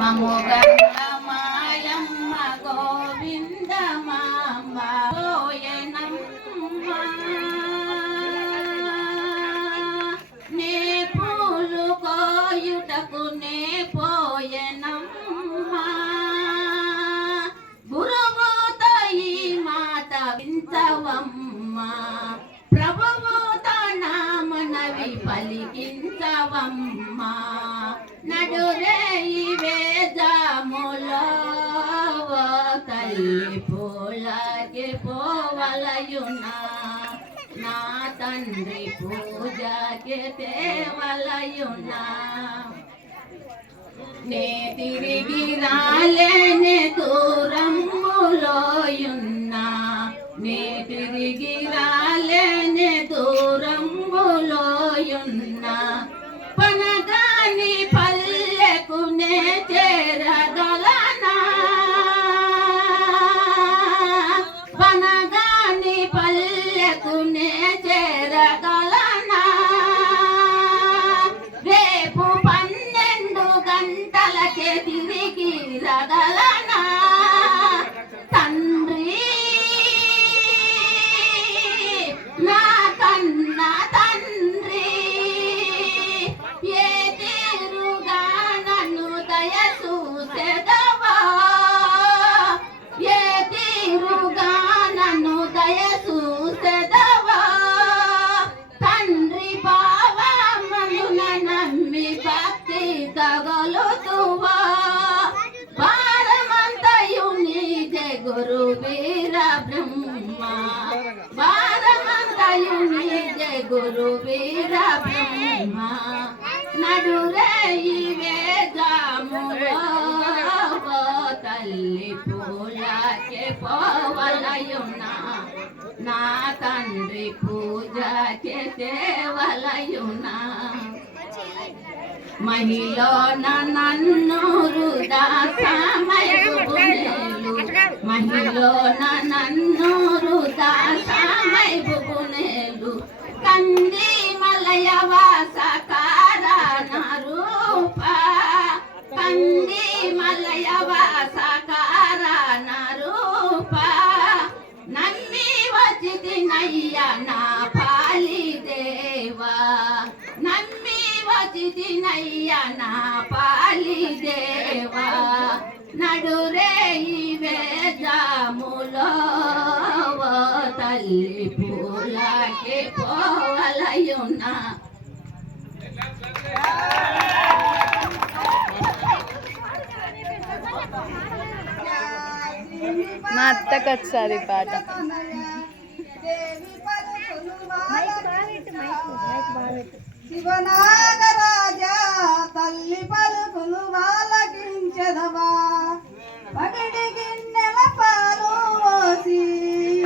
మముగండ మాయమ్మ గోవింద మాంబ ఓయనమ్మ నే పూలు కోయుటకు నే పోయనమ్మ గురువుతో ఈ మాత వించవమ్మ ప్రభువు నామనవి పలికించవమ్మ నడురేయి వేదములో తల్లి పూలకి పోవలయునా నా తండ్రి పూజకి తేవలయునా నే తిరిగి రాలేనే దూరములోయున్నా నే తిరిగి రాలేనే దూరములోయున్నా పనగాని పల్లెకు నే చేరగలనా పనగాని పల్లెకు నే చేరగలనా రేపు 12 గంటలకే తిరిగి రగలనా తండ్రి నా కన్నా తండ్రి ఏ తీరుగా నన్ను దయచూసెదవా ఏ తీరుగా నన్ను దయచూసెదవా తండ్రి భావమున నమ్మి భక్తి తగలుతువా భారమంతయు నీదే గురు వీర బ్రహ్మ భారమంతయు నీదే గురు వీర బ్రహ్మ నడురేయి వేదములో తల్లి పూలకే పోవలయునా నా తండ్రి పూజకే తేవలయునా మహిళ నన్ను రుదాసమైబునేలు మహిళ నన్ను రుదాసమైబునేలు కంది మలయవాస కారణ రూప కంది మలయవాస కారణ రూప నమ్మి వచ్చితినయ్య నా పాలి దేవా నమ్మి వచ్చితినయ్య నా పాలి దేవా నడురేయి వేదములో తల్లి పూలకి పోవలయునా మా అత్తకు వచ్చాది పాట శివనాగరాజా తల్లి పలుకులు వాళ్ళకించదవా పగిడి గిన్నెల పాలు పోసి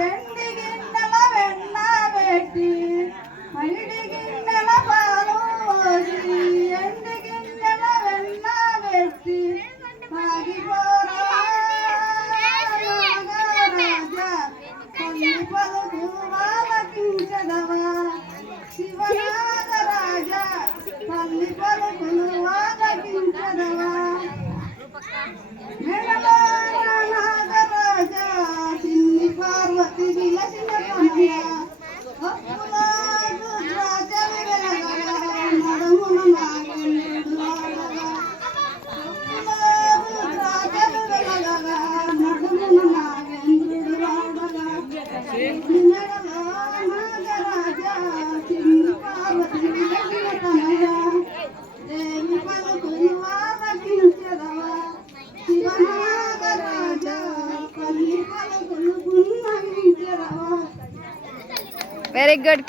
ఎండి గిన్నెల వెన్న పెట్టి పగిడి గిన్నెల పాలు పోసి ఎండి గిన్నెల వెన్న పెట్టి మాగిపోరా నాగరాజా తల్లి పలుకులు వాళ్ళకించదవా శివనాగరాజా తల్లి పలుకులు వాళ్ళకించదవా మెడలో నాగరాజా చిన్ని పార్వతి విలసిన కనయ అప్పులాగు రాజలు వెలగగా నడుమున నాగేంద్రుడు వాడగా అప్పులాగు రాజలు వెలగగా నడుమున నాగేంద్రుడు వాడగా మెడలో నాగరాజా చిన్ని పార్వతి విలసిన కనయ దేవి పలుకులు వాళ్ళకించదవా శివనాగరాజా తల్లి పలుకులు గున్నగించదవా వెరీ గుడ్.